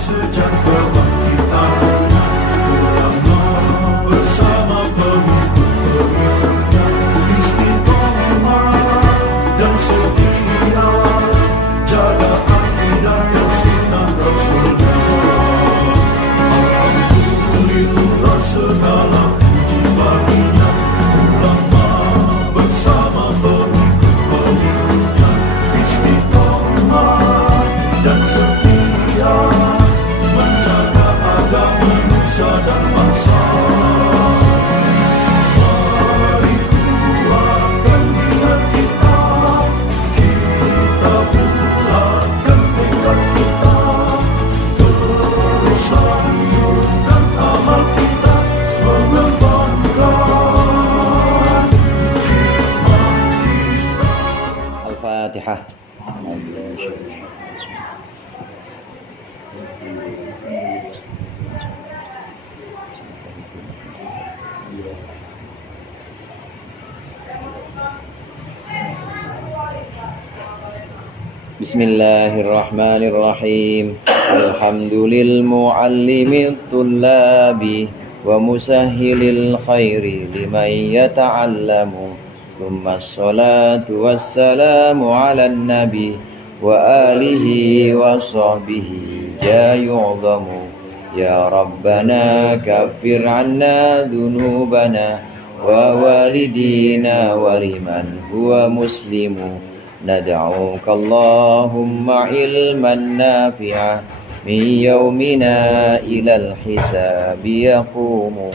sejak kebangkitan ulama bersama pengikut-pengikutnya istiqomah dan setia jaga akidah dan sunnah Rasulullah. Alhamdulillah segala puji baginya ulama bersama pengikut-pengikutnya istiqomah dan setia menjaga agama nusa dan bangsa. Mari kuatkan niat kita, kita bulatkan tekad kita, terus lanjutkan amal kita, mengembangkan hikmah kita. Al-Fatihah. Bismillahirrahmanirrahim. Alhamdulil muallimit tullabi wa musahhilil khairi liman yata'allamu. Thumma assalatu wassalamu ala nabi wa alihi wa sahbihi jayu'zamu. Ya Rabbana kaffir anna dhunubana wa walidina wa liman huwa muslimu. Nad'uka Allahumma ilman nafi'a min yawmina ilal hisabi yaqumu.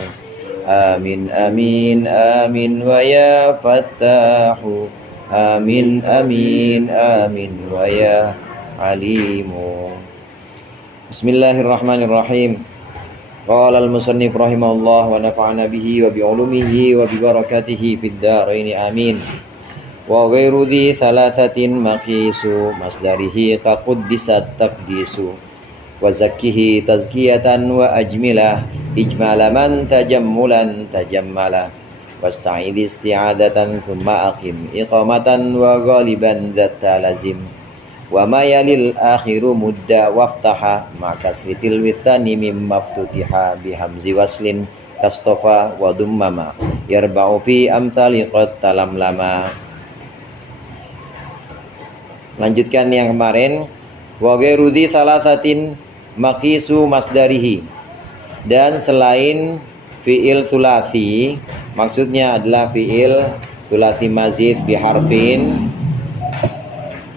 Amin amin amin wa ya fattahu. Amin amin amin wa ya alimu. Bismillahirrahmanirrahim. Qala al-musannif rahimahullah wa nafa'ana bihi wa bi'ulumihi wa bi barakatihi fid dharain amin. Wa ghairu dhi thalathatin maqisu masdarihi qaquddisat taqdisu wa zakkihi tazkiyatan wa ajmilah ijmala man tajammulan tajammala wasta'id isti'adatan thumma aqim iqamatan wa ghaliban dhatta lazim wa ma yalil akhiru mudda waftaha ma kasritil withani mim maftutiha bihamzi waslin kastofa wa dummama yarba'u fi amsali qad talamlama. Lanjutkan yang kemarin. Wa ghairu dhi thalathatin maqisu masdarihi, dan selain fi'il thulathi, maksudnya adalah fi'il thulathi mazid biharfin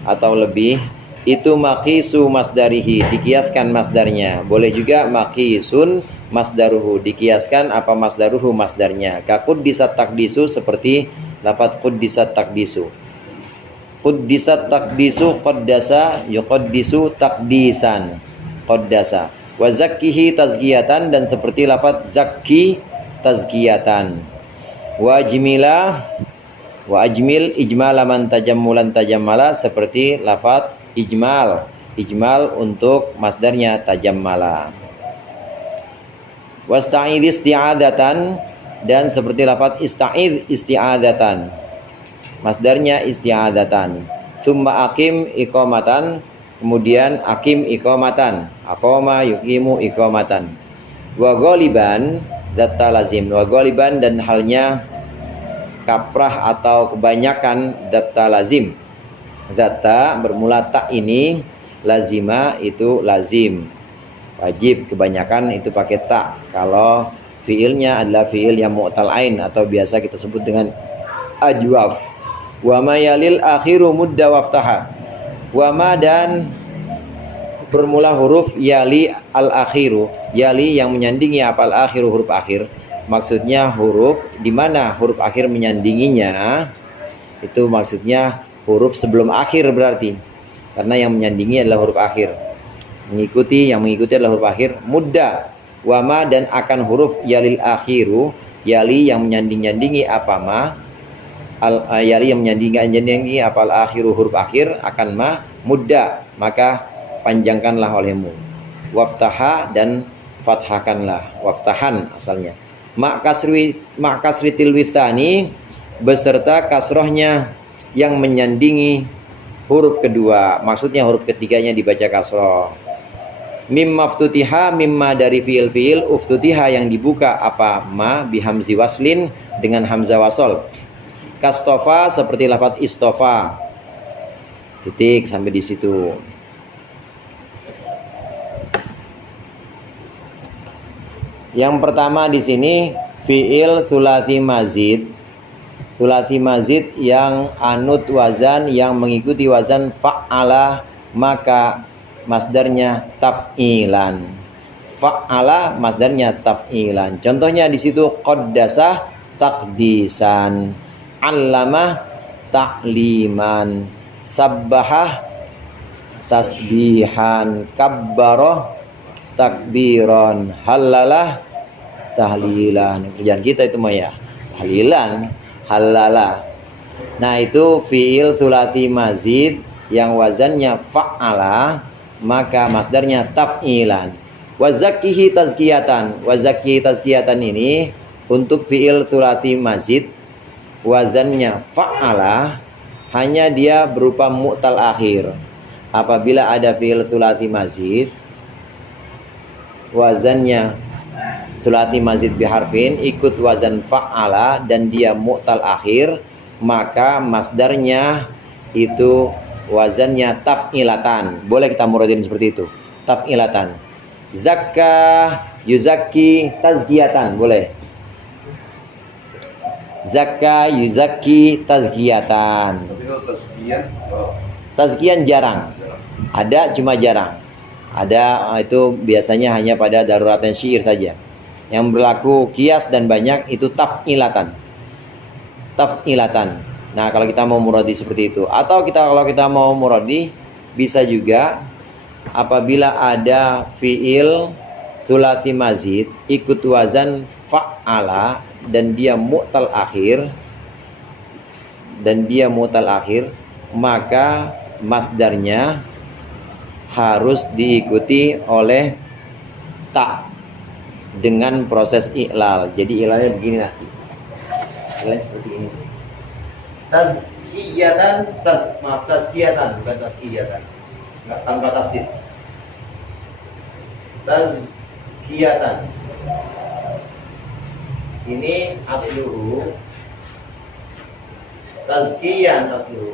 atau lebih, itu maqisu masdarihi, dikiaskan masdarnya. Boleh juga maqisun masdaruhu, dikiaskan apa masdaruhu masdarnya. Ka quddisat taqdisu, seperti lafaz quddisat taqdisu. Quddisat taqdisu qaddasa yuqaddisu taqdisan qaddasa. Wa zakkihi tazkiyatan, dan seperti lafaz zakki tazkiyatan. Wa ajmila wa ajmil ijmala man tajammulan tajammala, seperti lafaz ijmal untuk masdarnya tajammala. Wasta'id isti'adatan, dan seperti lafaz ista'id isti'adatan, masdarnya isti'adatan. Tsumma aqim iqamatan, kemudian aqim iqamatan, aqama yuqimu iqamatan. Wa ghaliban datta lazim, wa ghaliban, dan halnya kaprah atau kebanyakan datta lazim. Datta bermula tak ini, lazima itu lazim, wajib, kebanyakan itu pakai tak. Kalau fiilnya adalah fiil yang mu'tal ain atau biasa kita sebut dengan ajwaf. Wa ma yalil akhiru mudda waftaha. Wa ma, dan bermula huruf yali al akhiru, yali yang menyandingi apa al akhiru, huruf akhir. Maksudnya huruf di mana huruf akhir menyandinginya, itu maksudnya huruf sebelum akhir berarti, karena yang menyandingi adalah huruf akhir. Yang mengikuti adalah huruf akhir. Mudda wa ma, dan akan huruf yalil akhiru, yali yang menyandingi apa ma, yali yang menyandingi apa al akhiru, huruf akhir, akan ma, mudda, maka panjangkanlah olehmu. Waftaha, dan fathahkanlah, waftahan asalnya. Mak kasri tilwithani, beserta kasrohnya yang menyandingi huruf kedua, maksudnya huruf ketiganya dibaca kasroh. Mimma ftutiha, mimma dari fiil uftutiha yang dibuka apa ma bihamzi waslin dengan hamzah wasol. Kastofa seperti lafaz istofa. Titik sampai di situ. Yang pertama di sini fiil tsulatsi mazid. Tsulatsi mazid yang anut wazan yang mengikuti wazan fa'ala, maka masdarnya taf'ilan. Fa'ala masdarnya taf'ilan. Contohnya di situ qaddasah taqdisan, 'allamah ta'liman, sabbahah tasbihan, kabbarah takbiran, halalah tahlilan. Kerjaan kita itu mah ya tahlilan, halalah. Nah, itu fiil tsulatsi mazid yang wazannya fa'ala, maka masdarnya taf'ilan. Wazakkihi tazkiyatan. Wazakkihi tazkiyatan ini untuk fiil tsulatsi mazid wazannya fa'ala, hanya dia berupa mu'tal akhir. Apabila ada fiil tsulatsi mazid wazannya tsulatsi mazid biharfin ikut wazan fa'ala dan dia mu'tal akhir, maka masdarnya itu wazannya taf'ilatan. Boleh kita muradin seperti itu, taf'ilatan. Zakka yuzakki tazkiyatan, boleh. Zakka yuzakki tazkiyatan. Tapi kalau tazkiyan, Tazkiyan jarang. Ada, cuma jarang. Ada itu biasanya hanya pada daruratan syair saja. Yang berlaku kias dan banyak itu taf'ilatan. Taf'ilatan. Nah, kalau kita mau muradi seperti itu, atau kalau kita mau muradi bisa juga apabila ada fiil tsulatsi mazid ikut wazan fa'ala dan dia mu'tal akhir, maka masdarnya harus diikuti oleh ta dengan proses i'lal. Jadi i'lalnya begini nanti. I'lalnya seperti ini. Tazkiyatan, tazkiyatan, bukan tazkiyatan. Enggak, tanpa tasdid. Tazkiyatan. Ini asluhu. Tazkiyan asluhu.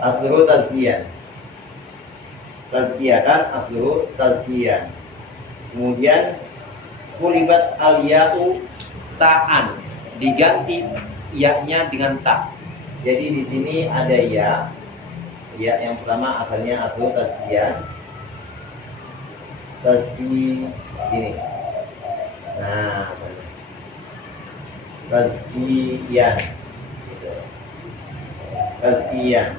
Asluhu tazkiyan. Tazkiyatan asluhu tazkiyan. Kemudian kulibat al-ya'u ta'an, diganti ya-nya dengan ta. Jadi di sini ada ya. Ya yang pertama asalnya asluhu tazkiyan. Tazki ini. Nah, tazkiyan. Tazkiyan.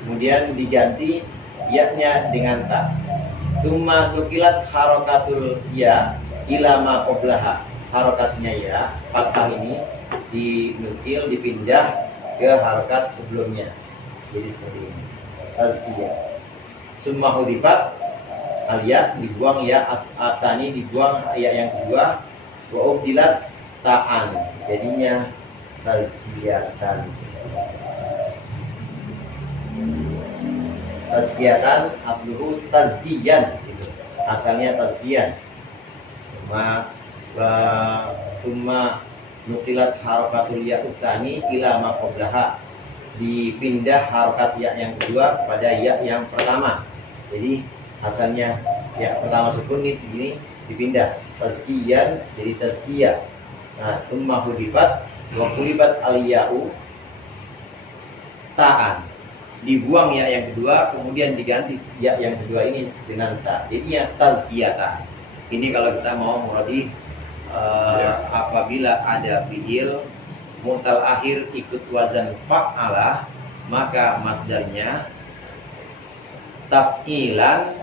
Kemudian diganti ya-nya dengan ta. Tsumma nukilat harokatul ya ila ma qablaha. Harokatnya ya, fathah ini dinukil, dipindah ke harokat sebelumnya. Jadi seperti ini. Tazkiyah. Tsumma hudifat al-ya, dibuang ya, atani dibuang ya yang kedua, wa ubdilat ta'an. Jadinya tazkiyatan. Tazkiyatan asluhu tazkiyan gitu. Asalnya tazkiyan. Tsumma nukilat harokatul ya utani ila ma qablaha. Dipindah harokat ya yang kedua kepada ya yang pertama. Jadi asalnya ya pertama sukun ini dipindah tazkiyan jadi tazkiyah. Nah, tsumma hudifat wa qulibat al-ya'u ta'an. Dibuang ya yang kedua, kemudian diganti ya yang kedua ini dengan ta. Jadinya tazkiyatan. Ini kalau kita mau muradi apabila ada fiil mu'tal akhir ikut wazan fa'ala, maka masdarnya taf'ilan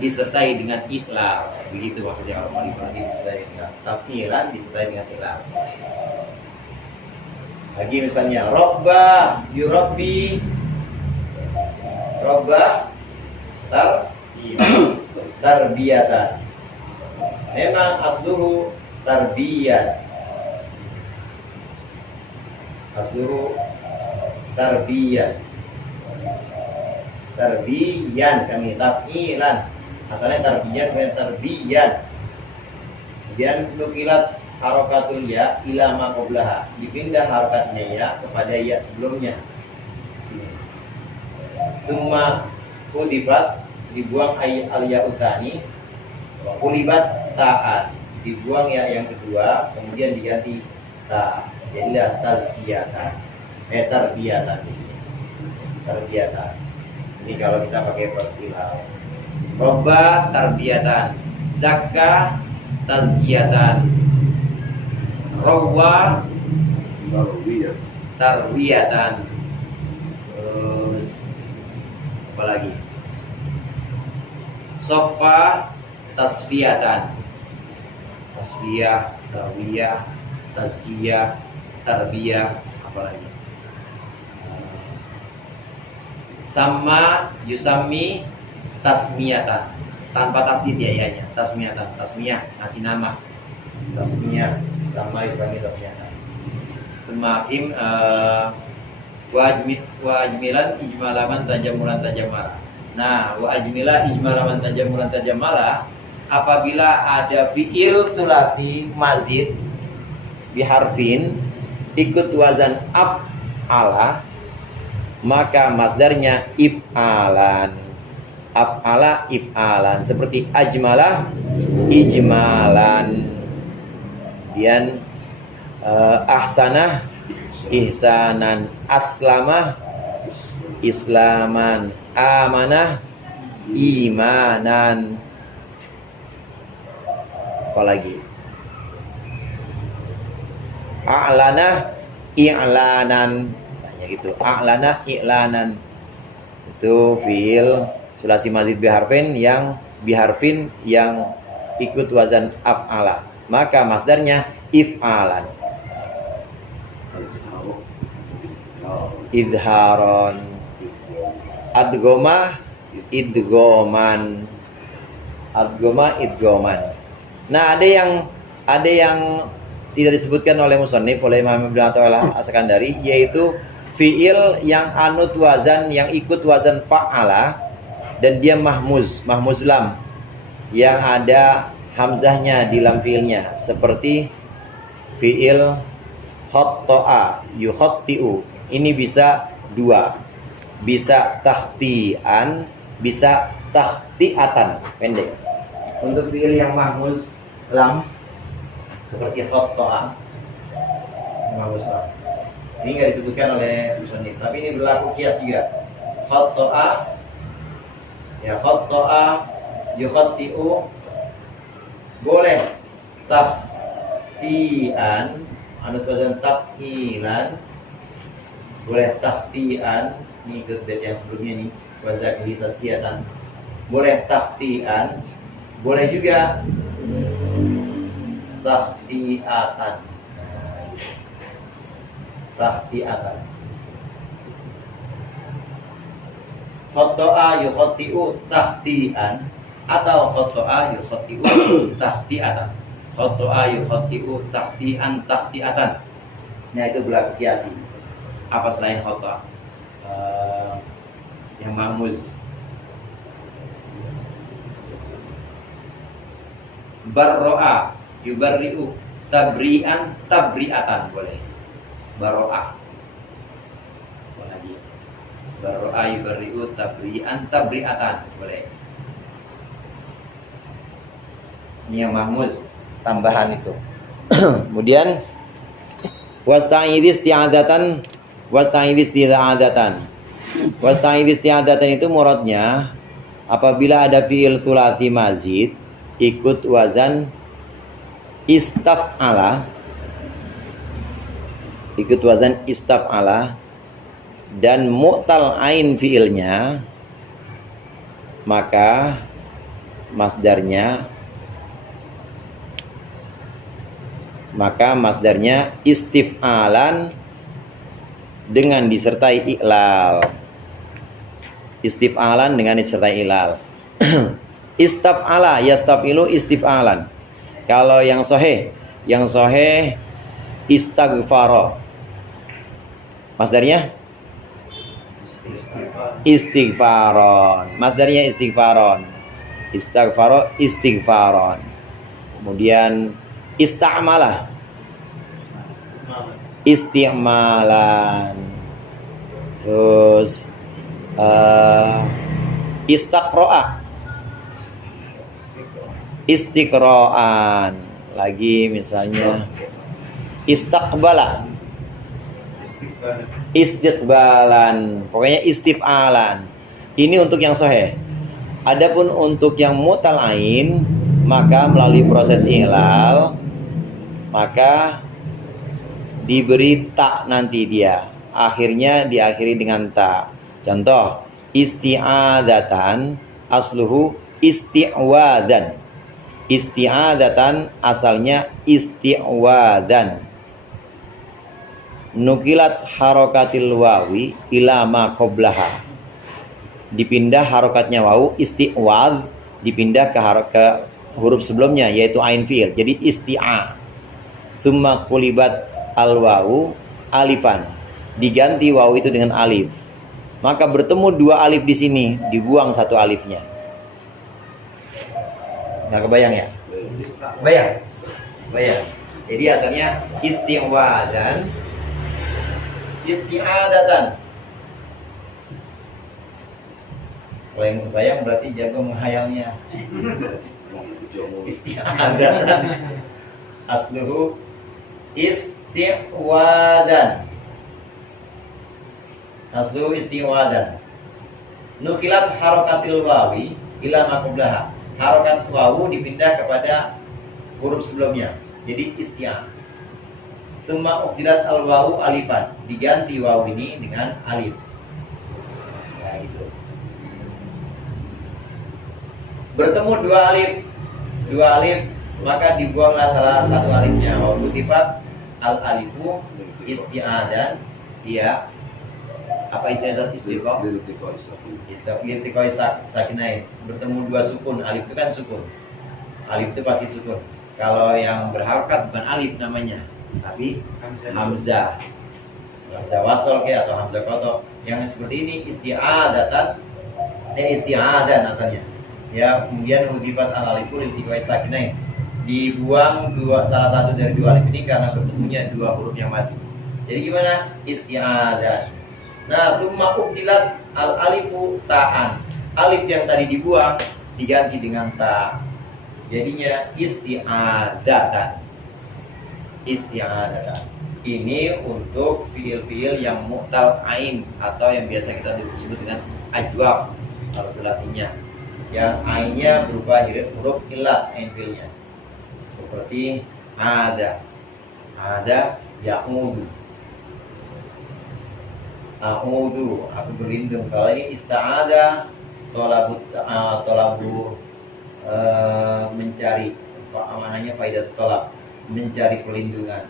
disertai dengan i'lal. Begitu maksudnya kalau mau dibagi disertai dengan taf'ilan disertai dengan i'lal. Lagi misalnya robba yurabbi, robba tarbiyatan. Memang asluhu tarbiyan. Asluhu tarbiyan. Tarbiyan kami taf'ilan. Asalnya tarbiyan bukan tarbiyan. Kemudian nukilat harokatul ya ila ma qablaha. Dipindah harokatnya ya kepada ya sebelumnya. Sini. Tsumma udifat dibuang al ya utani. Kulibat ta'an. Dibuang ya yang kedua, kemudian diganti ta. Jadilah tazkiyatan. Tarbiyatan. Tarbiyatan. Ini kalau kita pakai persilah. Robba tarbiyatan. Zakka tazkiyatan. Rawwa tarbiyatan. Terus apa lagi? Sofa tasfiyatan. Tasfiyah, tarbiyah, tazkiyah, tarbiyah, apa lagi? Sama yusami tasmiyatan, tanpa tasdid ya ianya. Tasmiyatan, tasmiyah, ngasih nama. Tasmiyah, sama yusami tasmiyatan. Temaim wajmilan ijmalaman tajamulan tajamara. Nah, wajmilan ijmalaman tajamulan tajamara, apabila ada fi'il tsulatsi mazid biharfin ikut wazan af'ala, maka masdarnya if'alan. Af'ala if'alan, seperti ajmalah ijmalan. Kemudian ahsanah ihsanan, aslamah islaman, amanah imanan. Apalagi a'lana i'lanan, hanya gitu. A'lana i'lanan itu fiil sulasi mazid biharfin yang ikut wazan af'ala, maka masdarnya if'alan. Idharon, adgoma idgoman, adgoma idgoman. Nah, ada yang tidak disebutkan oleh musannif, oleh Imam Ibnu Athaillah As-Sakandari, yaitu fiil yang anut wazan, yang ikut wazan fa'ala dan dia mahmuz lam, yang ada hamzahnya di lam fiilnya, seperti fiil khatta'a yukhatti'u. Ini bisa dua, bisa takhti'an, bisa takhti'atan, pendek. Untuk fiil yang mahmuz lam seperti khatta'a, mahmuz lam, ini nggak disebutkan oleh musannif, tapi ini berlaku kias juga. Khatta'a ya khatta'a yukhatti'u boleh takhti'an, anut wazan taf'ilan, boleh takhti'an, ini ikut bait yang sebelumnya nih, wazakhi tazkiyatan, boleh takhti'an, boleh juga takhti'atan. Takhti'atan. Khatta'a yukhatti'u takhti'an atau khatta'a yukhatti'u takhti'atan. Khatta'a yukhatti'u takhti'an takhti'atan. Nah, itu berlaku kiasi. Apa selain khata'? Yang mahmuz. Barro'a yubarri'u tabri'an tabri'atan, boleh. Barro'a. Lagi. Barro'a yubarri'u tabri'an tabri'atan, boleh. Ini yang mahmuz, tambahan itu. Kemudian wasta'idz isti'adatan, wasta'idz isti'adatan. Wasta'idz isti'adatan itu muradnya apabila ada fiil tsulats mazid ikut wazan istaf'ala, ikut wazan istaf'ala dan mu'tal ain fiilnya, maka masdarnya istif'alan dengan disertai iklal. Istif'alan dengan disertai ilal. Istaf'ala yastafilu istif'alan. Kalau yang sahih istaghfara. Masdarnya istighfaron. Masdarnya istighfaron. Istighfaron. Kemudian ista'malah. Isti'malan. Terus istaqro'a. Istiqro'an. Lagi misalnya istaqbala. Istiqbalan. Pokoknya istif'alan. Ini untuk yang sahih. Adapun untuk yang mu'tal ain, maka melalui proses i'lal, maka diberi ta nanti dia. Akhirnya diakhiri dengan ta. Contoh, isti'adatan asluhu isti'wadan. Isti'adatan asalnya isti'wadan. Nukilat harokatil wawi ila ma qablaha. Dipindah harokatnya wawu isti'wad, dipindah ke huruf sebelumnya yaitu ain fi'il. Jadi isti'a. Summa kulibat al wawu alifan. Diganti wawu itu dengan alif. Maka bertemu dua alif di sini, dibuang satu alifnya. Nggak kebayang ya? Bayang. Bayang. Jadi asalnya isti'wadan, isti'adatan. Kalau yang kebayang berarti jago menghayalnya. Isti'adatan asluhu isti'wadan. Asluhu isti'wadan. Nukilat harokatil wawi ila ma qablaha. Harokat wawu dipindah kepada huruf sebelumnya. Jadi isti'a. Tsumma uqdirat al wawu alifan. Diganti wawu ini dengan alif. Ya gitu. Bertemu dua alif, maka dibuanglah salah satu alifnya. Wa butifat al alifu isti'adan, dia apa istilahnya istiqo? Iltiqo sakinain. Bertemu dua sukun. Alif itu kan sukun. Alif itu pasti sukun. Kalau yang berharokat bukan alif namanya, tapi hamzah. Hamzah wasol ke atau hamzah koto. Yang seperti ini isti'adatan, isti'adan asalnya. Ya, kemudian mudifat al alifu iltiqai sakinain. Dibuang salah satu dari dua alif ini karena bertemunya dua huruf yang mati. Jadi gimana? Isti'adan. Nah, tsumma ubdilat al alifu ta'an. Alif yang tadi dibuang diganti dengan ta. Jadinya isti'adatan. Isti'adatan. Ini untuk fiil-fiil yang mu'tal ain atau yang biasa kita sebut dengan ajwaf kalau latinnya. Yang ainnya berupa huruf illat ain fiilnya. Seperti ada ya'udu. A'udu, aku berlindung. Kalau ini ista'ada tolabu mencari, maknanya faidah tolab, mencari perlindungan.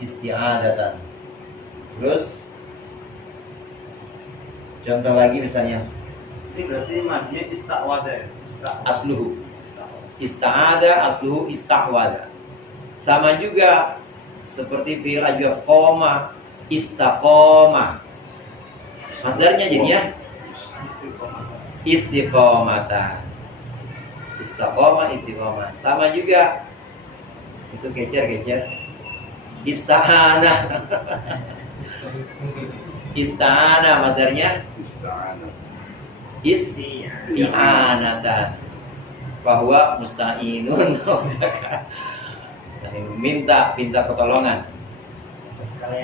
Isti'adatan. Terus contoh lagi misalnya, ini berarti madnya ista'wada. asluhu ista'ada asluhu ista'wada. Sama juga seperti fi'il ajwaf qoma, istaqoma. Masdarnya jadinya istiqomatan. Istaqoma, istiqomah. Sama juga itu gecer. Ista'ana. Ista'ana masdarnya isti'anatan. Bahwa musta'inun. Musta'inun minta pertolongan. Kalau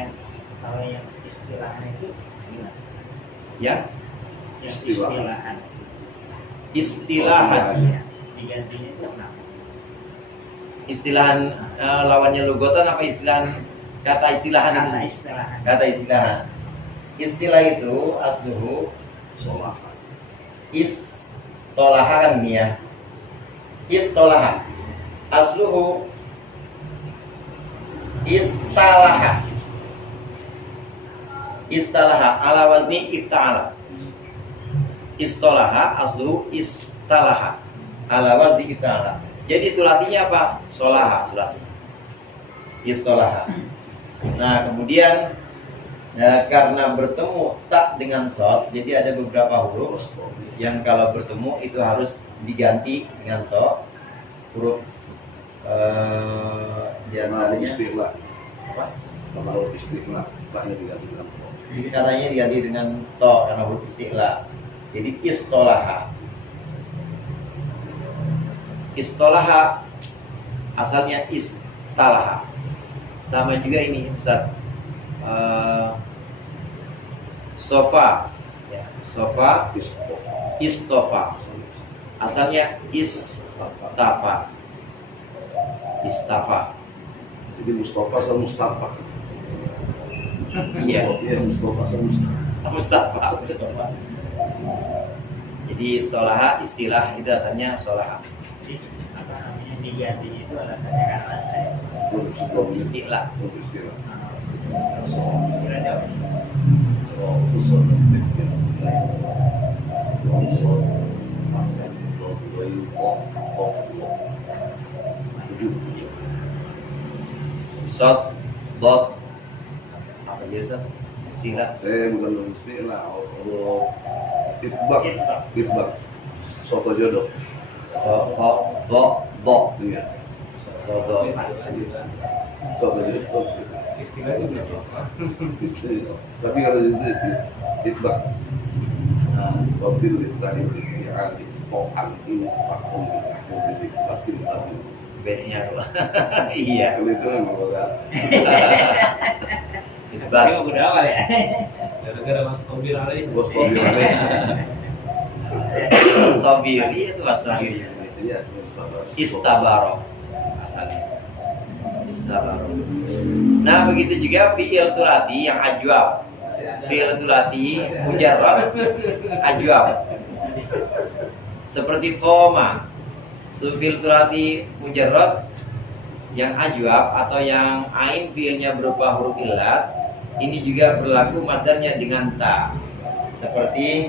yang istilahnya itu gimana? Ya? Yang istilahan. Istilahan. Ya, digantinya itu kenapa? Istilahan lawannya lugotan apa istilahan kata istilahan itu? Kata istilahan. Kata istilahan. Istilah itu asluhu istolaha kan ini ya. Istolaha. Asluhu istalaha. Istalaha ala wazni ifta'ala. Istolaha asluhu istalaha ala wazni ifta'ala. Jadi sulatinya apa? Solaha sulasi. Istolaha. Nah, kemudian Nah, karena bertemu tak dengan shad, jadi ada beberapa huruf yang kalau bertemu itu harus diganti dengan to. Huruf di Nama antaranya istilah. apa? Nama istilah. Taknya diganti dengan to. Katanya diganti dengan to karena huruf istilah. Jadi istolaha. Istolaha asalnya istalaha. Sama juga ini Ustaz. Sofa, ya, sofa, istofa, asalnya istafa, istafa. Jadi Mustafa sama Mustafa. Iya, Mustafa sama Mustafa. Mustafa, Mustafa. Jadi istilah itu asalnya solaha. Jadi apa namanya digantinya itu alasannya karena Sebelum Istilah. istilah. susah istilahnya apa? Oh, usul dan usul maksud Sot, dot, apa biasa? Istilah. bukan istilah, itbak, itbak, soto jodoh. So, ho, do. Iya, So, do. soto jodoh. Istilahnya Istilah. Tapi kalau itu itbak, Nah, wabil tadi berikhtiari, to'an ini pakum ini batin batin. bedanya apa? Iya. Kalau itu memang agak Itbak. Tapi udah awal ya. Gara-gara Mas Tobir Ali. bos tobi mana? Wastabir, itu wastabir. Iya, Mustafa. Istabaro asalnya. Istabaro. Nah, begitu juga fi'il tulati yang ajwab. Fi'il tulati mujarrad ajwab. Seperti qoma. Itu fi'il tulati mujarrad yang ajwab atau yang ain fi'ilnya berupa huruf illat. Ini juga berlaku masdarnya dengan ta. Seperti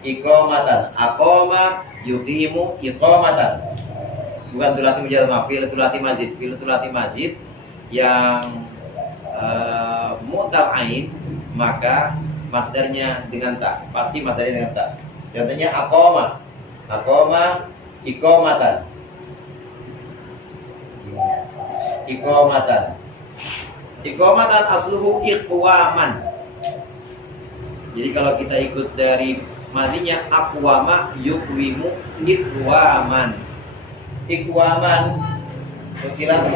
iqamatan, aqama yuqimu iqamatan. Bukan tulati mujarrad, fi'il tulati mazid. Fi'il tulati mazid yang mu'tal ain, maka masdarnya dengan ta. Pasti masdarnya dengan ta. Contohnya aqama. Aqama iqamatan. Iqamatan. Iqamatan asluhu iqwaman. Jadi kalau kita ikut dari madinya aqwama yuqwimu iqwaman. Iqwaman ukilan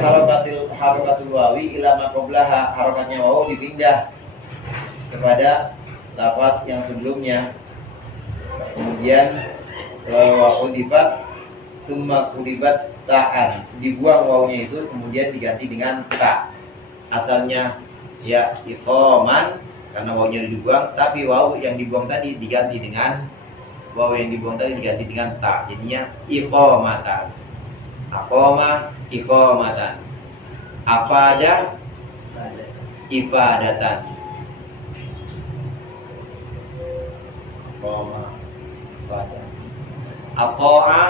harokatul wawi ila ma qablaha, harokatnya wawu dipindah kepada lafaz yang sebelumnya. Kemudian wa udibat summa kulibat ta'an, dibuang wawunya itu kemudian diganti dengan ta. Asalnya ya iqaman karena wawunya dibuang, tapi wawu yang dibuang tadi diganti dengan ta. Jadinya iqamatan. Aqama iqamatan. Afada ifadatan. Aqama ifadatan. Ato'a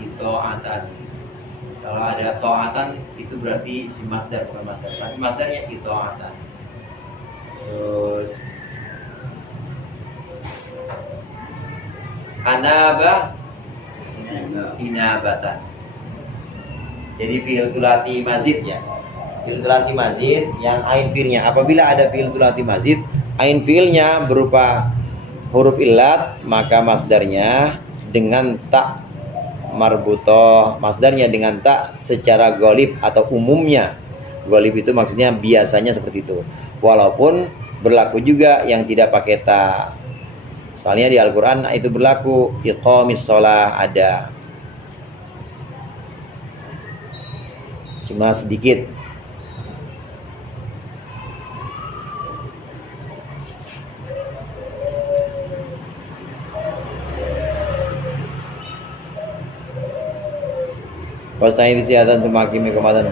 ito'atan. Kalau ada to'atan itu berarti si masdar, bukan masdar. Tapi masdarnya ito'atan. Terus anaba inabatan. Jadi fi'il sulati mazid ya. Fi'il sulati mazid yang ain fi'ilnya, apabila ada fi'il sulati mazid, ain fi'ilnya berupa huruf illat, maka masdarnya dengan tak marbutoh, masdarnya dengan tak secara ghalib atau umumnya. Ghalib itu maksudnya biasanya seperti itu. Walaupun berlaku juga yang tidak pakai ta. Soalnya di Al-Qur'an itu berlaku iqamis shalah ada. Cuma sedikit. Wasai disihatan tumakim iqamatan.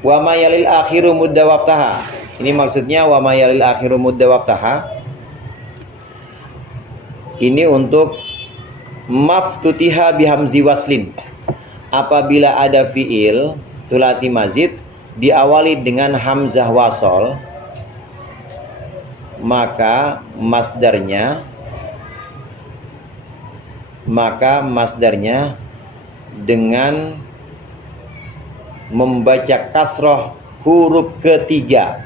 Wa ma yalil akhiru mudda waftaha. Ini maksudnya wa ma yalil akhiru mudda waftaha. Ini untuk maftutiha bihamzi waslin. apabila ada fiil tsulats mazid diawali dengan hamzah wasol, maka masdarnya dengan membaca kasroh huruf ketiga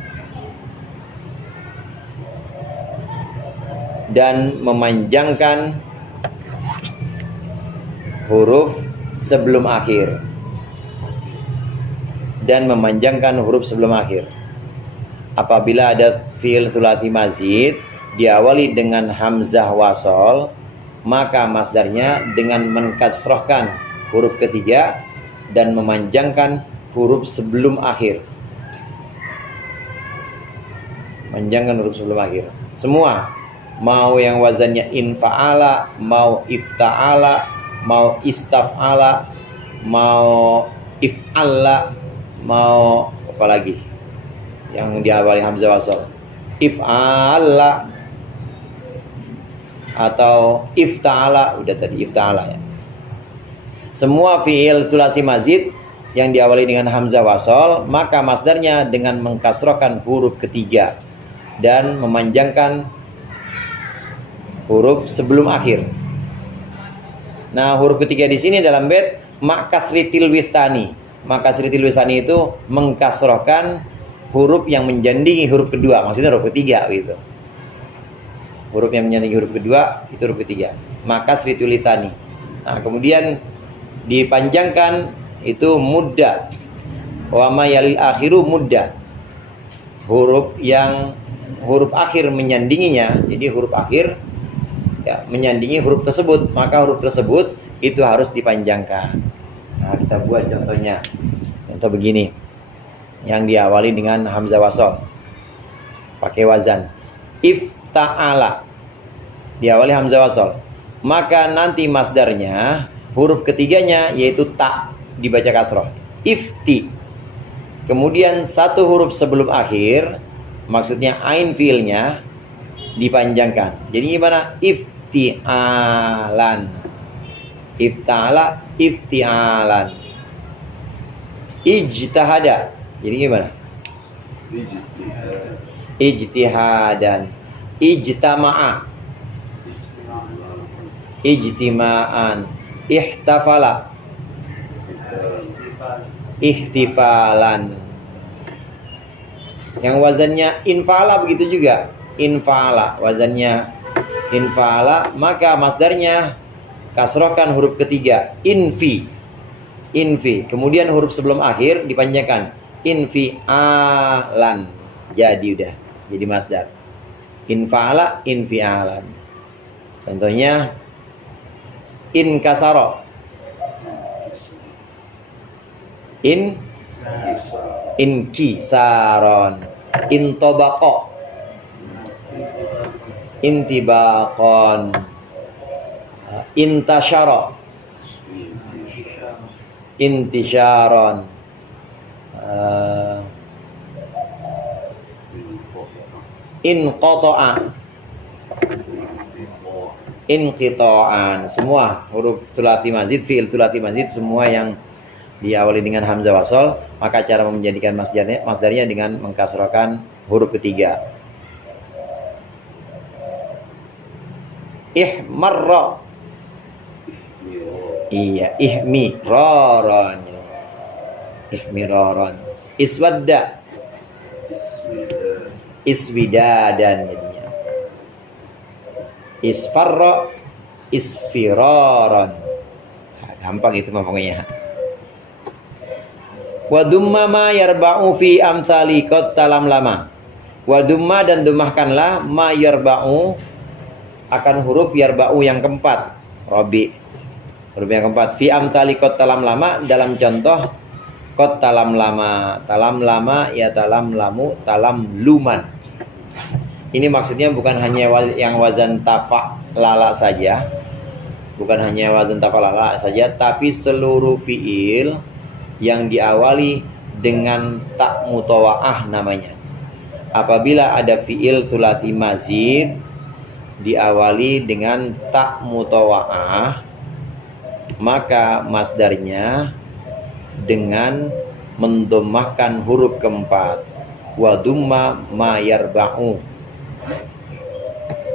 dan memanjangkan huruf sebelum akhir. Apabila ada fi'il tsulats mazid diawali dengan hamzah wasol, maka masdarnya dengan mengkasrohkan huruf ketiga dan memanjangkan huruf sebelum akhir. Semua, mau yang wazannya infa'ala, mau ifta'ala, mau istaf'ala, mau if'alla, mau apa lagi yang diawali hamzah wasol, if'alla atau ifta'ala, udah tadi ifta'ala ya. Semua fi'il tsulats mazid yang diawali dengan hamzah wasol, maka masdarnya dengan mengkasrohkan huruf ketiga dan memanjangkan huruf sebelum akhir. Nah, huruf ketiga di sini dalam bait makasritil witsani. Makasritil witsani itu mengkasrohkan huruf yang menjandingi huruf kedua, maksudnya huruf ketiga gitu. Huruf yang menjandingi huruf kedua itu huruf ketiga. Makasritil witsani. Nah, kemudian dipanjangkan itu mudda. Wa ma yalil akhiru mudda. Huruf akhir menyandinginya, jadi huruf akhir ya, menyandingi huruf tersebut, maka huruf tersebut itu harus dipanjangkan. Nah, kita buat contohnya. Contoh begini, yang diawali dengan hamzah wasol, pakai wazan ifta'ala, diawali hamzah wasol, maka nanti masdarnya huruf ketiganya yaitu ta dibaca kasroh, ifti. Kemudian satu huruf sebelum akhir, maksudnya ain fiilnya dipanjangkan. Jadi gimana? Ifti'alan, ifta'ala, ifti'alan. Ijtihada. Jadi gimana? Ijtihadan. Ijtama'a, ijtima'an. Ihtafala, ihtifalan. Yang wazannya infa'ala begitu juga. Infa'ala, wazannya infa'ala, maka masdarnya kasrohkan huruf ketiga, infi. Kemudian huruf sebelum akhir dipanjangkan, infi'alan. Jadi udah, jadi masdar. Infa'ala, infi'alan. Contohnya inkasaro, inkisaron, intobako, intibakon, intasyaro, intisyaron, inqoto'a, inqito'an. Semua huruf tsulats mazid, fi'il tsulats mazid, semua yang diawali dengan hamzah wasol, maka cara menjadikan masdarnya dengan mengkasrohkan huruf ketiga. Ihmarra, iya, ihmiraron, ihmiraron. Iswadda, iswidadan jadinya. Isfarra, isfiraron. Nah, gampang itu mah pokoknya. Wadumma ma yarba'u fi amsali qad talam lama. Wadumma, dan dumahkanlah ma yarba'u, akan huruf yarba'u yang keempat, robi, huruf yang keempat, fi amsali qad talam lama, dalam contoh qad talam lama. Talam lama ya talam lamu, talam luman. Ini maksudnya bukan hanya yang wazan tafa'lala saja, bukan hanya wazan tafa'lala saja, tapi seluruh fiil yang diawali dengan tak mutawa'ah namanya. Apabila ada fiil tsulats mazid diawali dengan tak mutawa'ah, maka masdarnya dengan mendomahkan huruf keempat. Wa dumma ma yarba'u.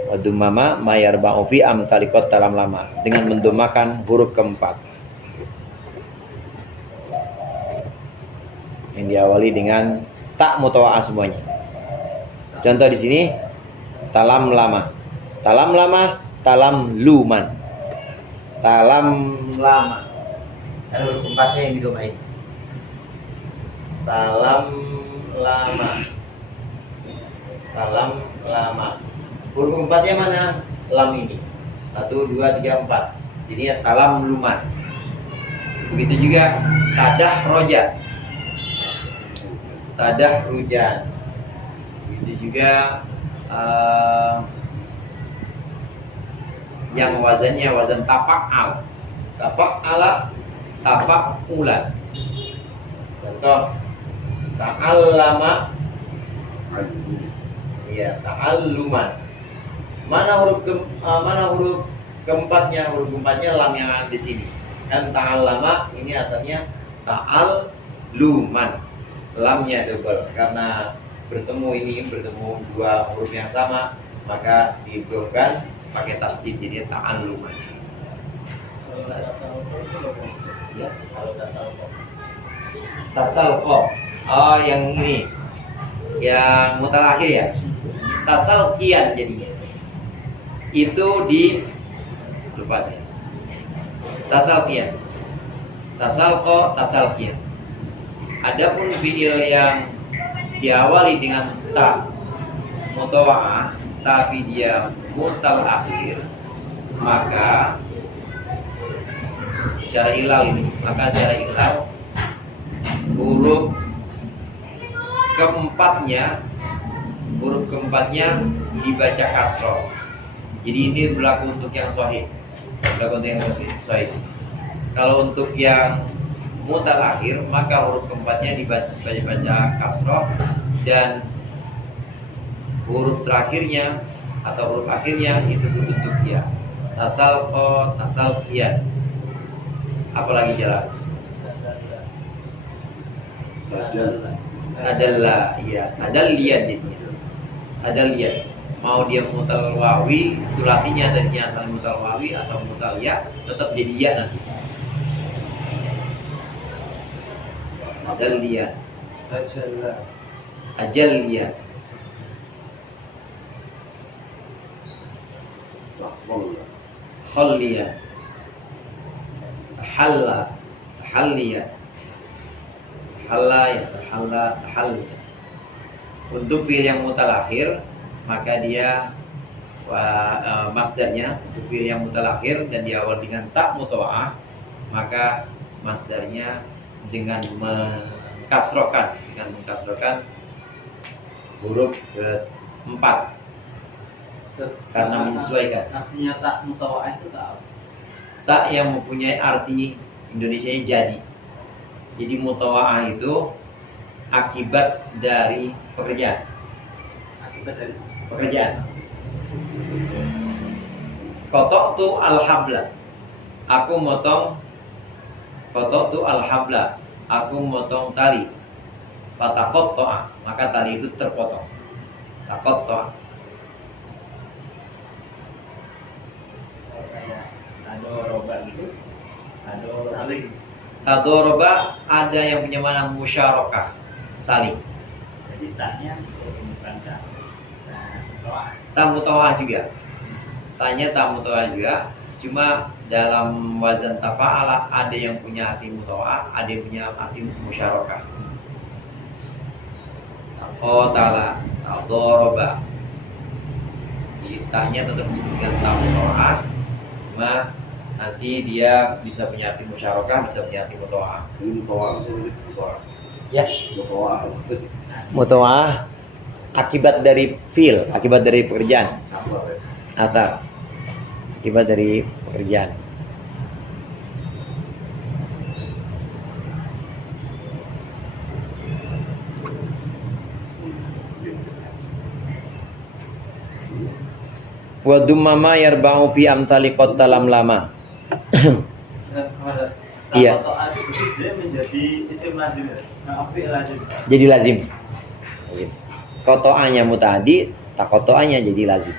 Wa dumma ma yarba'u fi amtalikot dalam lama, dengan mendomahkan huruf keempat. Yang diawali dengan tak mutawa'ah semuanya. Contoh di sini talam lama. Talam lama, talam luman. Talam lama. Ada huruf keempatnya yang didomain. Talam lama. Talam lama. Huruf keempatnya mana? Lam ini. 1, 2, 3, 4. Jadi talam luman. Begitu juga tadah roja. Tadah rujan. Begitu juga yang wazannya wazan tafa'al. Tafa'ala, tafa'ulan. Contoh ta'allama. Iya, ta'alluman. Mana huruf keempatnya? Huruf keempatnya lam yang ada di sini. Dan ta'allama ini asalnya ta'alluman. Lamnya double karena bertemu dua huruf yang sama, maka dihurufkan pakai tasdid jadi ta'alluman. Ya, kalau tasalqo. Oh, yang ini. Yang mutalakhir ya. Tasalqian jadinya. Itu di lupa saya. Tasalqian. Tasalqo, tasalqian. Adapun fiil yang diawali dengan ta mutawa'ah tapi dia mutal akhir, maka cara ilal ini, huruf keempatnya dibaca kasroh. Jadi ini berlaku untuk yang sahih. Kalau untuk yang mutal akhir, maka huruf keempatnya dibaca kasroh, dan huruf terakhirnya atau huruf akhirnya itu berbentuk ya. Tasalqo, tasalqian. Apalagi jalan? Adalah, iya, adallian ini. Adallian. Mau dia mutal wawi, itu latinya tadinya asal mutal wawi atau mutal ya, tetap jadi ya nanti. Adallian. Ajallian. Khalliyan. Halla. Halliyan. Halla. Untuk fiil yang mutalakhir, maka dia masdarnya untuk fiil yang mutalakhir dan diawali dengan tak mutawa'ah, maka masdarnya dengan mengkasrokan huruf keempat karena menyesuaikan. Artinya tak mutawa'ah itu tak apa? Tak yang mempunyai arti Indonesianya jadi. Jadi mutawa'ah itu akibat dari pekerjaan. Kotok tu al-habla. Aku motong tali. Fatakot to'a, maka tali itu terpotong. Takot to'a. Tadoroba gitu. Tadoroba ada yang punya mana musyarakah, saling. Jadi taknya bukan tak. Tamutawah juga. Tanya tamutawah juga. Cuma dalam wazan tafa'ala ada yang punya arti mutawah, ada yang punya arti musyarakah. Qatala, tadoroba. Tanya tetap disebutkan tamutawah. Cuma nanti dia bisa punya arti musyarakah, bisa punya arti mutawah. Ya. Mutawah akibat dari fiil, akibat dari pekerjaan. Atar. Akibat dari pekerjaan. Wa dummama yarba'u fi amtali qatalam lama. Iya. Takotoat itu dia menjadi isim lazim ya. Nah, fi'il lazim. Jadi lazim. Kotoanya mutadi, takotoanya jadi lazim.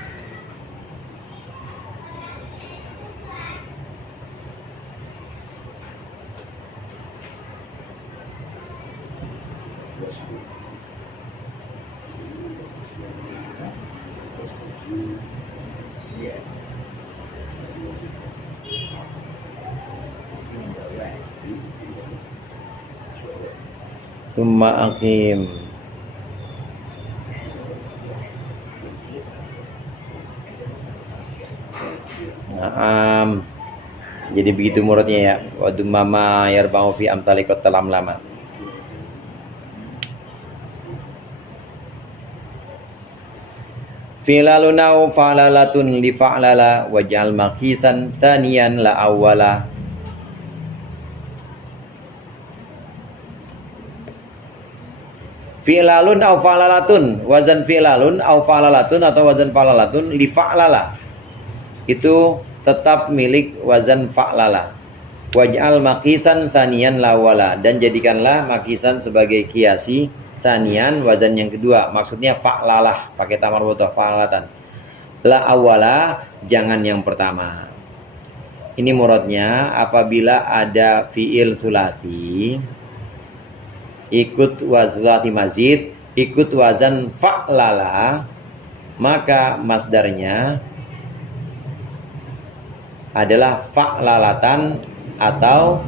Summa aqim. Naam. Jadi begitu muridnya ya. Wa dumama yarba'u fi amsalikot talam lama. Fi'lalun aw fa'lalatun li fa'lala waj'al maqisan thaniyan la awwala. Fi'lalun aw fa'lalatun, wazan fi'lalun aw fa'lalatun atau wazan fa'lalatun li fa'lala. Itu tetap milik wazan fa'lala. Waj'al maqisan thaniyan la awwala, dan jadikanlah maqisan sebagai kiasi thaniyan wazan yang kedua. Maksudnya fa'lalah pakai tamar marbutah fa'lalatan. La awwala jangan yang pertama. Ini muradnya apabila ada fi'il sulasi ikut wazlati mazid, ikut wazan fa'lala, maka masdarnya adalah fa'lalatan atau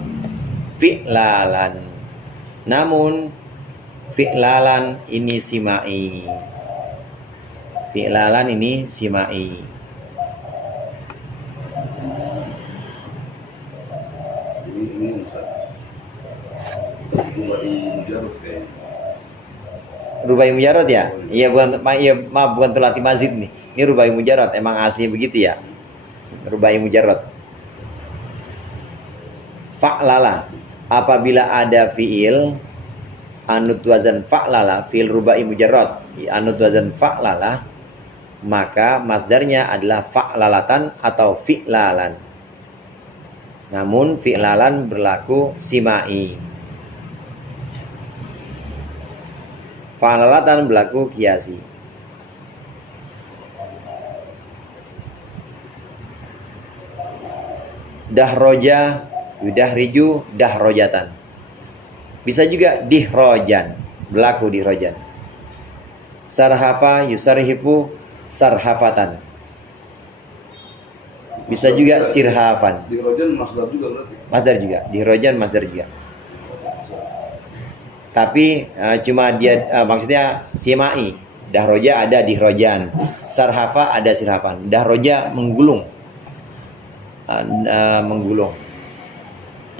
fi'lalan. Namun fi'lalan ini simai. Fi'lalan ini simai. Ini Ustaz. Rubai mujarab kayak. Rubai mujarad ya? Iya bukan, iya maaf bukan tulati mazid nih. Ini rubai mujarad, emang asli begitu ya? Rubai mujarad. Fa'lala, apabila ada fi'il anut wazan fa'lala, fi'il rubai mujarad anut wazan fa'lala, maka masdarnya adalah fa'lalatan atau fi'lalan. Namun fi'lalan berlaku simai. Fa'lalatan berlaku kiasi. Dahroja yudahriju dahrojatan. Bisa juga dihrojan, berlaku dihrojan. Sarhafa yusarhifu sarhafatan. Bisa juga sirhafan. Di rojan masdar juga berarti. Masdar juga, dihrojan masdar juga. Tapi cuma dia maksudnya simai. Dahroja ada dihrojan, sarhafa ada sirhafan. Dahroja menggulung. Menggulung.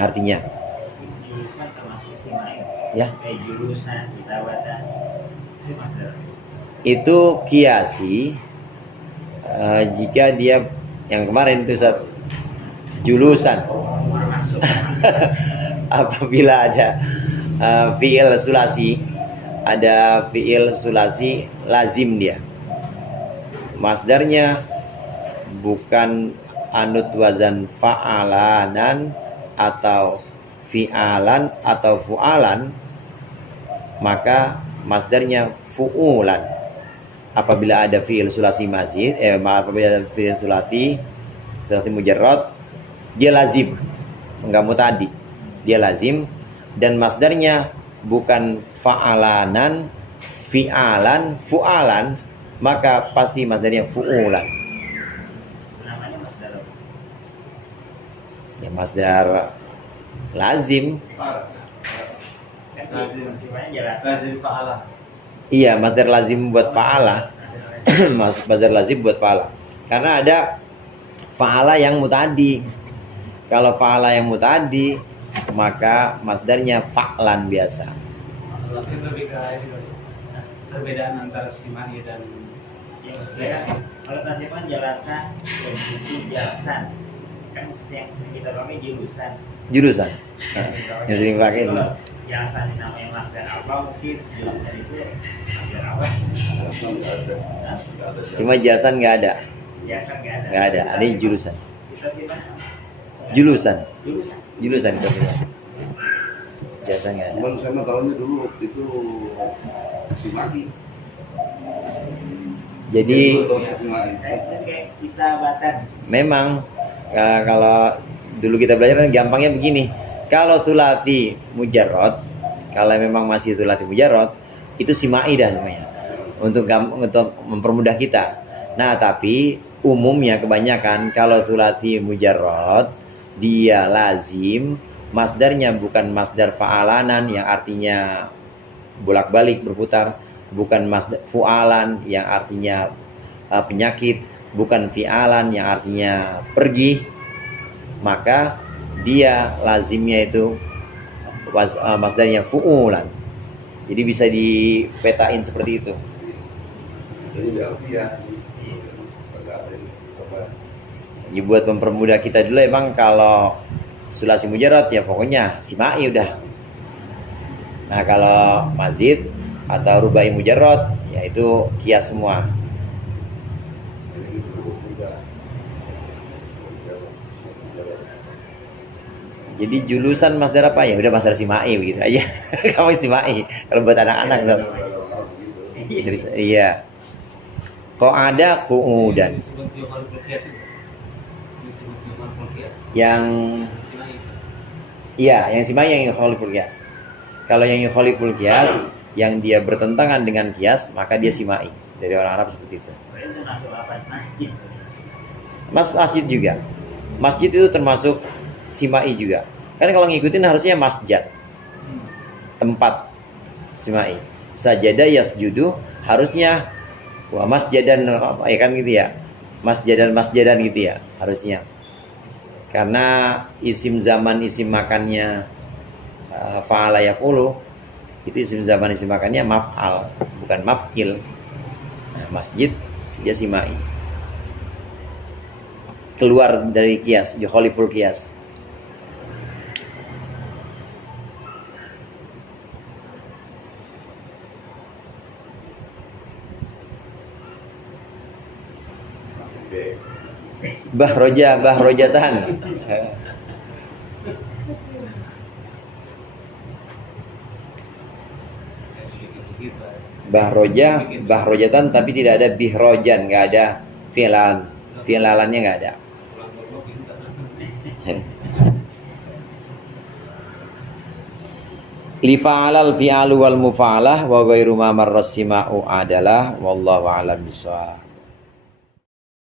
Artinya Jurusan termasuk simai. ya, Jurusan ditawatan. Itu masdar. itu kiasi jika dia yang kemarin itu julusan. Masuk. Apabila ada fi'il sulasi, ada fi'il sulasi lazim dia. Masdarnya bukan anut wazan fa'alanan atau fi'alan atau fu'alan, maka masdarnya fu'ulan. Apabila ada fi'il sulasi mazid, apabila ada fi'il sulasi mujarrad, dia lazim, enggak mutadi, dia lazim, dan masdarnya bukan fa'alanan, fi'alan, fu'alan, maka pasti masdarnya fu'ulan. Namanya masdar. Ya masdar lazim. Kan sifatnya jelas. Lazim fa'ala. Iya, masdar lazim buat fa'ala. Masdar lazim buat fa'ala. Karena ada fa'ala yang mutadi. Kalau fa'ala yang mutadi, maka masdarnya fa'lan biasa. Tapi lebih ke ini kali. Perbedaan antara simai dan Ya, maksudnya kan kalau tasifan jelasan, posisi jelasan. Kan yang sering kita pakai jurusan. Jurusan. Yang sering pakai sih. Kalau jelasan namanya masdar apa, mungkin jurusan itu masdar apa? Jelasan nggak ada. Hah? Nggak ada. Cuma jelasan nggak ada. Jelasan nggak ada. Nggak ada. Ada jurusan. Kita sifat Julusan. Jurusan. Julusan itu. Jasa nggak ada. Cuman saya mah tahunya dulu itu si Maki. Jadi Kayak kita batan. memang kalau dulu kita belajar kan gampangnya begini. Kalau sulati mujarrad, kalau memang masih sulati mujarrad, itu simai dah semuanya. Untuk mempermudah kita. Nah, tapi umumnya kebanyakan kalau sulati mujarrad dia lazim, masdarnya bukan masdar fa'alanan yang artinya bolak-balik berputar, bukan masdar fu'alan yang artinya penyakit, bukan fi'alan yang artinya pergi, maka dia lazimnya itu masdarnya fu'ulan. Jadi bisa dipetain seperti itu. Jadi di Alfiah agak ada ini apa? Ya, buat mempermudah kita dulu emang kalau sulasi mujarrad ya pokoknya simai udah. Nah, kalau mazid atau rubai mujarrad ya itu kias semua. Ini berhubung juga. Jadi julusan masdar apa ya? Udah masdar simai begitu aja. Kamu simai kalau buat anak-anak tuh. Iya. Kok ada kuudan Disebut yuhaliful qiyas itu. Disebut yuhaliful qiyas. yang Simai itu. iya, yang simai yang yukhaliful qiyas. Kalau yang yukhaliful qiyas yang dia bertentangan dengan qiyas, maka dia simai. Dari orang Arab seperti itu. Itu masuk apa? Masjid. Masjid juga. Masjid itu termasuk simai juga. Kan kalau ngikutin harusnya masjid. Tempat simai. Sajadah yasjudu harusnya wah masjadan ya kan gitu ya. Masjadan gitu ya harusnya. Karena isim zaman isim makannya fa'ala yaqulu itu isim zaman isim makannya maf'al bukan maf'il. Nah, masjid dia simai. Keluar dari qiyas, yukhaliful qiyas. Bahrojatan. Bahrojatan tapi tidak ada bihrojan, nggak ada fi'lalannya nggak ada. Li fa'alal fi'alu wal mufa'alah wa ghairu ma marras sima'u adalah wallahu a'lam bishawab.